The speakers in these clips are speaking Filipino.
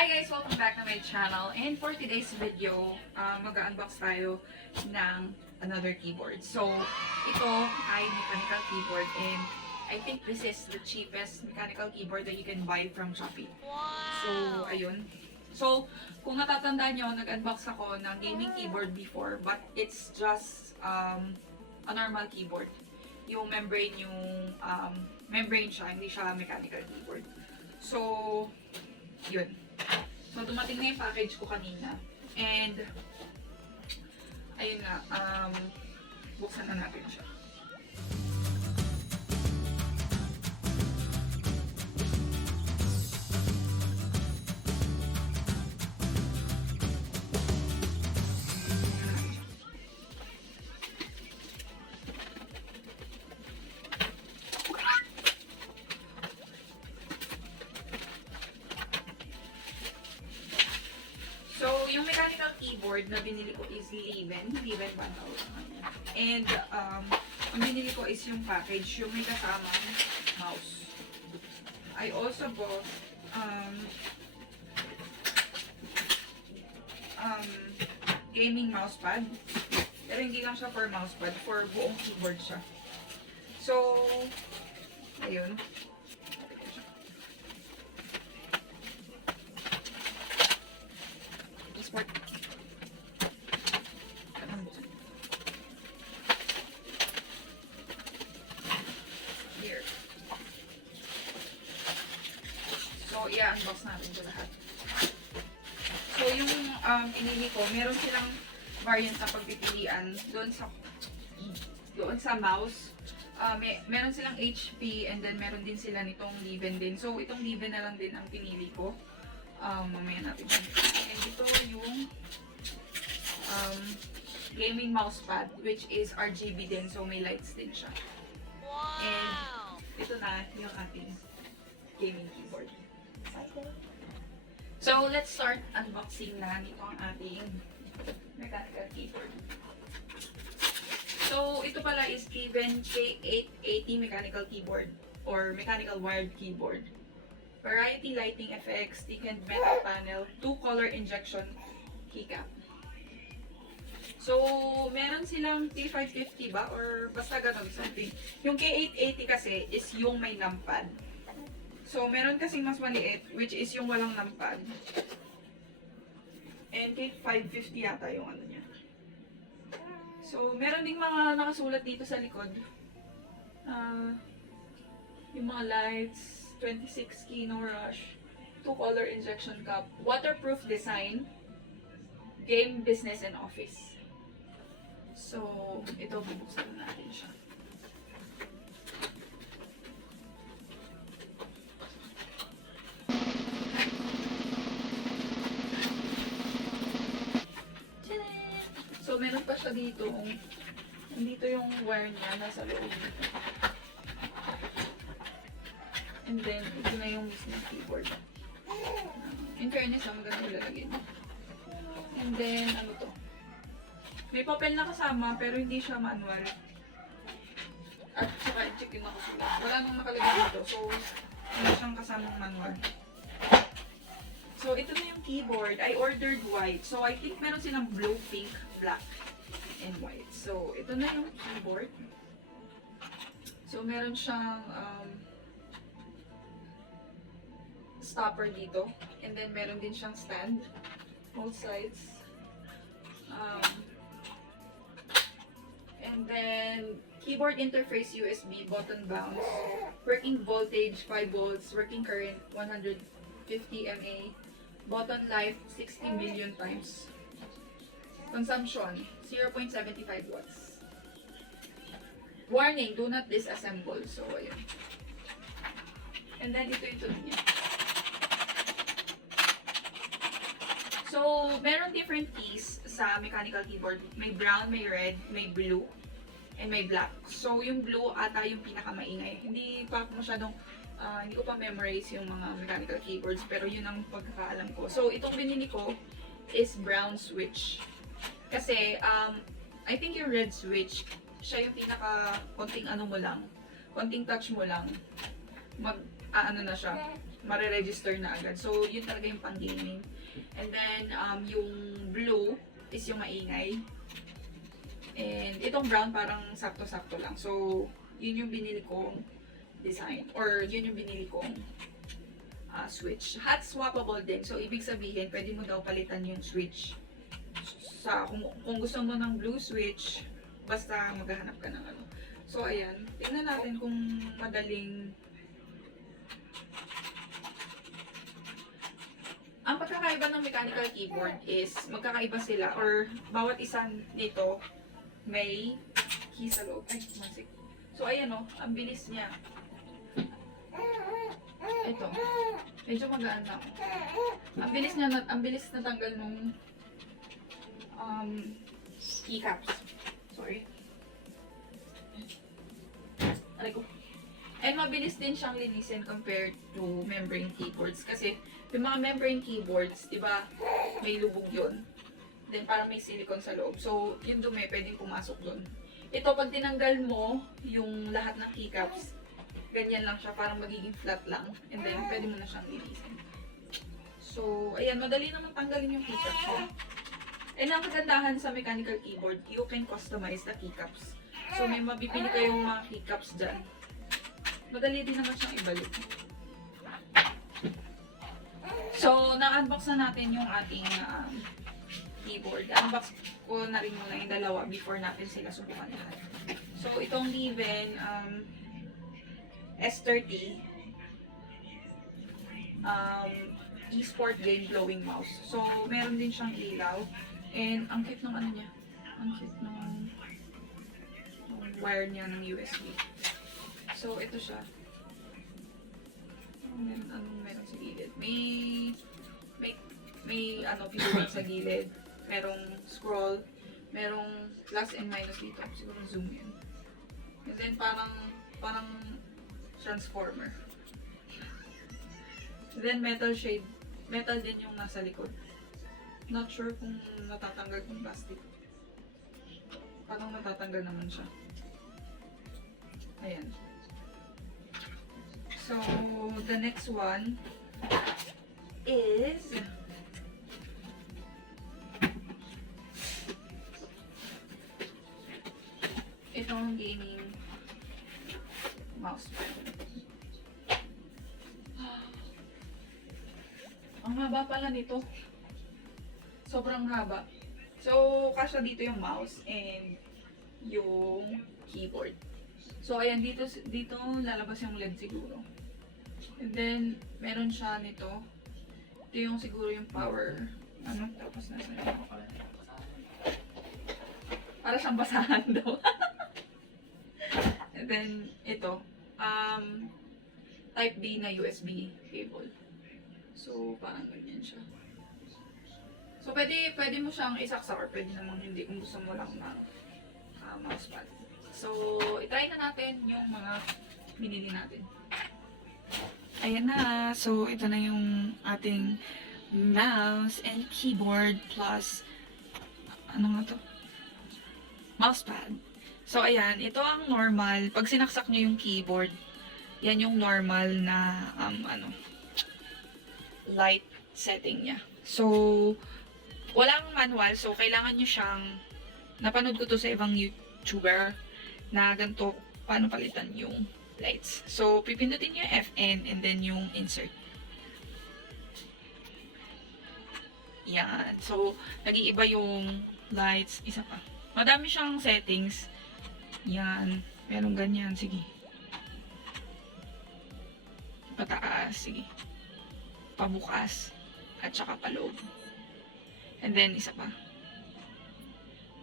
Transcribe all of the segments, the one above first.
Hi guys! Welcome back to my channel. And for today's video, mag-unbox tayo ng another keyboard. So, ito ay mechanical keyboard and I think this is the cheapest mechanical keyboard that you can buy from Shopee. So, ayun. So, kung natatandaan nyo, nag-unbox ako ng gaming keyboard before, but it's just a normal keyboard. Yung membrane, membrane siya, hindi siya mechanical keyboard. So, yun. So, dumating na yung package ko kanina. And, ayun nga, buksan na natin siya. So, yung mechanical keyboard na binili ko is Leaven 1000. And, ang binili ko is yung package, yung may kasamang mouse. I also bought, gaming mousepad. Pero hindi lang siya for mousepad, for buong keyboard siya. So, ayun. Sport. Here. So, i-unbox natin ito lahat. So, yung pinili ko, meron silang variant na pagpipilian doon sa mouse. Meron silang HP and then meron din sila nitong Leaven din. So, itong Leaven na lang din ang pinili ko. Mamaya natin. And ito yung gaming mousepad, which is RGB din, so may lights din siya. Wow! And ito na yung ating gaming keyboard. So, let's start unboxing na nito ang ating mechanical keyboard. So, ito pala is Leaven K880 mechanical keyboard or mechanical wired keyboard. Variety lighting effects, thickened metal panel, 2-color injection keycap. So, meron silang T550 ba? Or basta ganun, something. Yung K880 kasi is yung may numpad. So, meron kasing mas maliit, which is yung walang numpad. And K550 yata yung ano niya. So, meron ding mga nakasulat dito sa likod. Yung mga lights, 26 key, no rush, 2-color injection cup, waterproof design, game, business, and office. So, ito, bubuksan natin siya. So, meron pa siya dito. Nandito yung wire niya, nasa loob dito. And then, ito na yung mismo keyboard. In fairness, maganda ilalagay mo. And then, ano to? May papel na kasama, pero hindi siya manual. At saka i-check yung nakasulat. Wala nang nakalagay dito. So, hindi siyang kasamang manual. So, ito na yung keyboard. I ordered white. So, I think meron silang blue, pink, black, and white. So, ito na yung keyboard. So, meron siyang stopper dito. And then, meron din siyang stand. Both sides. And then, keyboard interface USB, button bounce, working voltage 5 volts, working current 150 mA, button life 60 million times. Consumption 0.75 watts. Warning, do not disassemble. So, ayun. And then, ito niya. So, meron different keys sa mechanical keyboard. May brown, may red, may blue, and may black. So, yung blue ata yung pinakamaingay. Hindi ko pa memorize yung mga mechanical keyboards, pero yun ang pagkakaalam ko. So, itong binili ko is brown switch. Kasi, I think yung red switch, siya yung konting ano mo lang, konting touch mo lang, ano na siya, mare-register na agad. So, yun talaga yung pang-gaming. And then, yung blue is yung maingay. And itong brown parang sakto-sakto lang. So, yun yung binili kong design. Or yun yung binili kong switch. Hot swappable din. So, ibig sabihin, pwede mo daw palitan yung switch. Kung gusto mo ng blue switch, basta maghahanap ka ng ano. So, ayan. Tingnan natin kung madaling. Ang pagkakaiba ng mechanical keyboard is magkakaiba sila or bawat isa nito may key sa loob. Ay, mansik. So, ayan o. Ang bilis niya. Ito. Medyo magaan lang. Ang bilis niya, ang bilis natanggal nung keycaps. Sorry. Aray ko. And mabilis din siyang linisin compared to membrane keyboards. Kasi yung mga membrane keyboards, di ba, may lubog yun. Then parang may silicone sa loob. So, yung dumi, pwedeng pumasok doon. Ito, pag tinanggal mo yung lahat ng keycaps, ganyan lang siya, parang magiging flat lang. And then, pwede mo na siyang linisin. So, ayan, madali naman tanggalin yung keycaps niya. And ang kagandahan sa mechanical keyboard, you can customize the keycaps. So, may mabibili kayong mga keycaps dyan. Madali din naman siyang ibalik. So, na-unbox na natin yung ating keyboard. Unbox ko na rin muna yung dalawa before natin sila subukan lahat. So, itong Leaven S30 e-sport game glowing mouse. So, meron din siyang ilaw. And, ang cute ng ano niya. Ang cute ng wire niya ng USB. So, ito siya. Meron sa gilid. May figurine sa gilid. Merong scroll. Merong plus and minus dito. Siguro zoom in. And then, parang transformer. And then, metal shade. Metal din yung nasa likod. Not sure kung natatanggal yung plastic. Parang natatanggal naman siya. Ayan. So, the next one is itong gaming mouse. Ang haba pala nito. Sobrang haba. So, kasya dito yung mouse and yung keyboard. So, ayan, dito lalabas yung LED siguro. And then, meron siya nito. Ito yung siguro yung power. Tapos nasa yun. Para siyang basahan daw. And then, ito. Type D na USB cable. So, parang ganyan siya. So, pwede mo siyang isaksa or pwede namang hindi kung gusto mo lang na mousepad. So, itry na natin yung mga binili natin. Ayan na. So, ito na yung ating mouse and keyboard plus ano nga to? Mousepad. So, ayan. Ito ang normal. Pag sinaksak nyo yung keyboard, yan yung normal na light setting niya. So, walang manual. So, kailangan nyo siyang napanood ko to sa ibang YouTuber na ganito paano palitan yung lights. So, pipindutin nyo yung FN and then yung insert. Yan. So, nag-iiba yung lights. Isa pa. Madami siyang settings. Yan. Merong ganyan. Sige. Pataas. Sige. Pabukas. At saka paloob. And then, isa pa.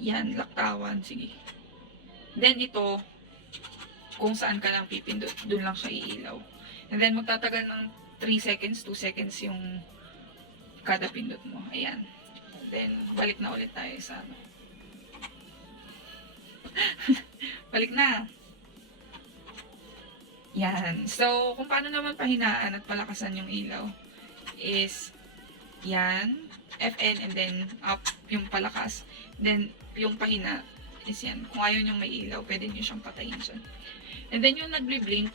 Yan. Laktawan. Sige. Then, ito, kung saan ka lang pipindot, doon lang siya iilaw. And then, magtatagal ng 3 seconds, 2 seconds yung kada pindot mo. Ayan. And then, balik na ulit tayo sa ano. Balik na. Yan. So, kung paano naman pahinaan at palakasan yung ilaw is yan. FN and then up yung palakas. Then, yung pahina is yan. Kung ayaw nyo may ilaw, pwede nyo siyang patayin dyan. And then yung nagbi-blink,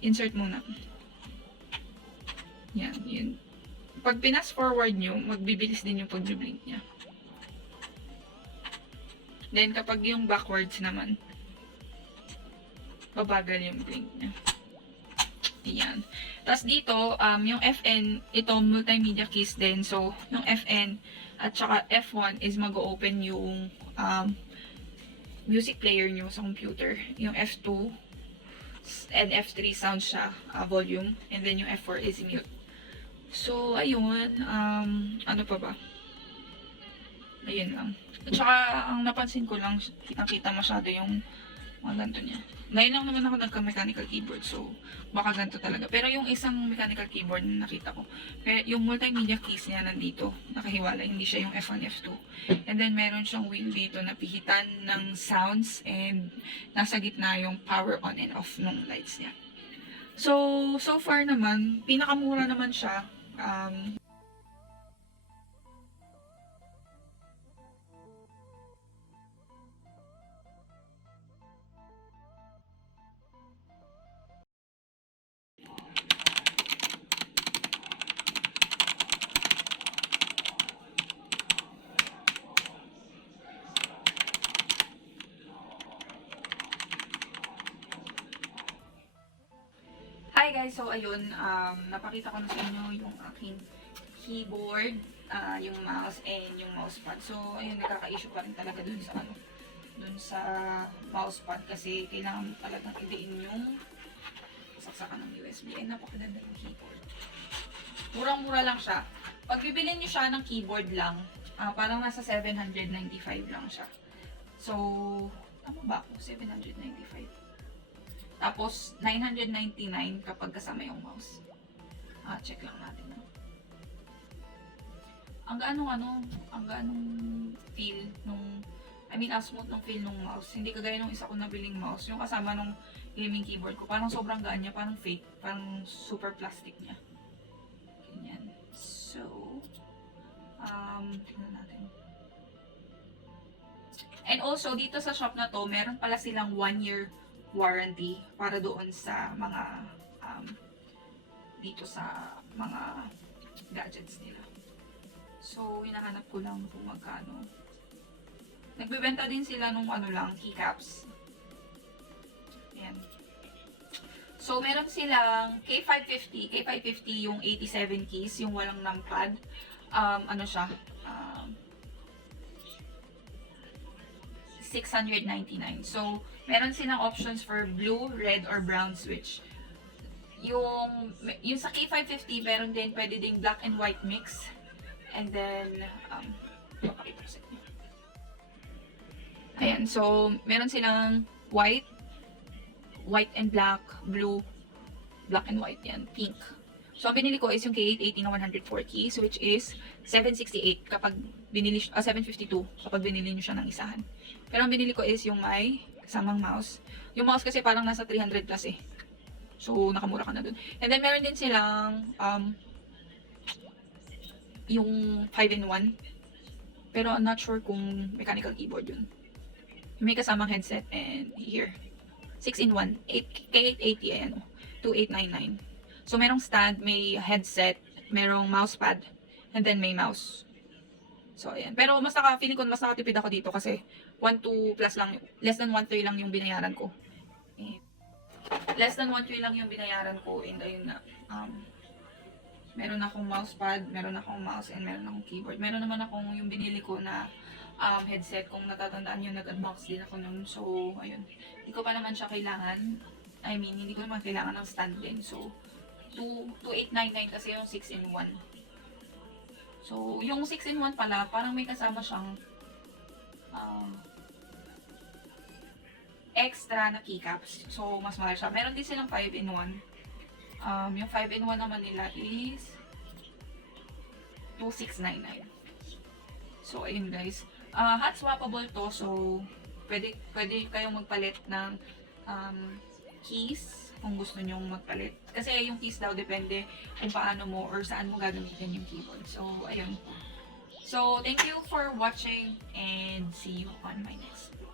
insert muna. Yan, yun. Pag pinas forward nyo, magbibilis din yung pag-blink niya. Then, kapag yung backwards naman, babagal yung blink niya. Yan. Tapos dito, yung FN, ito multimedia keys din. So, yung FN at saka F1 is mag-open yung music player nyo sa computer. Yung F2 and F3 sound siya, volume. And then yung F4 is mute. So, ayun. Ano pa ba? Ayun lang. At saka, ang napansin ko lang, nakita masyado yung mga ganito niya. Dahil lang naman ako nagka-mechanical keyboard, so baka ganito talaga. Pero yung isang mechanical keyboard na nakita ko, yung multimedia keys niya nandito, nakahiwala, hindi siya yung F1, F2. And then meron siyang wheel dito na pihitan ng sounds and nasa gitna yung power on and off ng lights niya. So far naman, pinakamura naman siya. Hi guys! So ayun, napakita ko na sa inyo yung aking keyboard, yung mouse, and yung mousepad. So ayun, nagkaka-issue pa rin talaga dun sa mousepad kasi kailangan talagang idiin yung saksakan ng USB. And napakaganda yung keyboard. Murang-mura lang siya. Pag bibilin nyo siya ng keyboard lang, parang nasa 795 lang siya. So, tama ba ako? 795. Tapos, 999 kapag kasama yung mouse. Check lang natin. Ang ganong feel nung, ang smooth ng feel nung mouse. Hindi kagaya nung isa ko nabiling mouse. Yung kasama nung gaming keyboard ko, parang sobrang gaan niya, parang fake, parang super plastic niya. Ganyan. So, tingnan natin. And also, dito sa shop na to, meron pala silang 1-year warranty para doon sa mga dito sa mga gadgets nila. So, hinahanap ko lang kung magkano. Nagbebenta din sila nung keycaps. Ayan. So, meron silang K550. K550 yung 87 keys, yung walang numpad. Siya? 699. So, meron silang options for blue, red, or brown switch. Yung sa K550, meron din, pwede ding black and white mix. And then, ayan, so, meron silang white and black, blue, black and white, yan, pink. So, ang binili ko is yung K880 na 104 keys, which is 768 kapag binili, 752 kapag binili nyo siya ng isahan. Pero ang binili ko is yung may kasamang mouse. Yung mouse kasi parang nasa 300 plus eh. So, nakamura ka na dun. And then, meron din silang yung 5-in-1. Pero I'm not sure kung mechanical keyboard yun. May kasamang headset and here. 6-in-1. K880 ayan o. 2899. So, merong stand, may headset, merong mousepad, and then may mouse. So, ayan. Pero feeling ko mas nakatipid ako dito kasi 1.2 plus lang, less than 1.3 lang yung binayaran ko. Less than 1.3 lang yung binayaran ko, and ayun na. Meron akong mousepad, meron akong mouse, and meron akong keyboard. Meron naman akong yung binili ko na headset. Kung natatandaan nyo, nag-unbox din ako nun. So, ayun. Hindi ko pa naman siya kailangan. Hindi ko naman kailangan ng stand din. So, 2899 kasi yung 6-in-1. So, yung 6-in-1 pala, parang may kasama siyang extra na keycaps. So, mas mahal siya. Meron din silang 5-in-1. Yung 5-in-1 naman nila is 2699. So, ayun guys. Hot swappable to. So, pwede kayong magpalit ng keys kung gusto nyong magpalit. Kasi yung keys daw depende kung paano mo or saan mo gagamitin yung keyboard. So, ayun. So, thank you for watching and see you on my next vlog.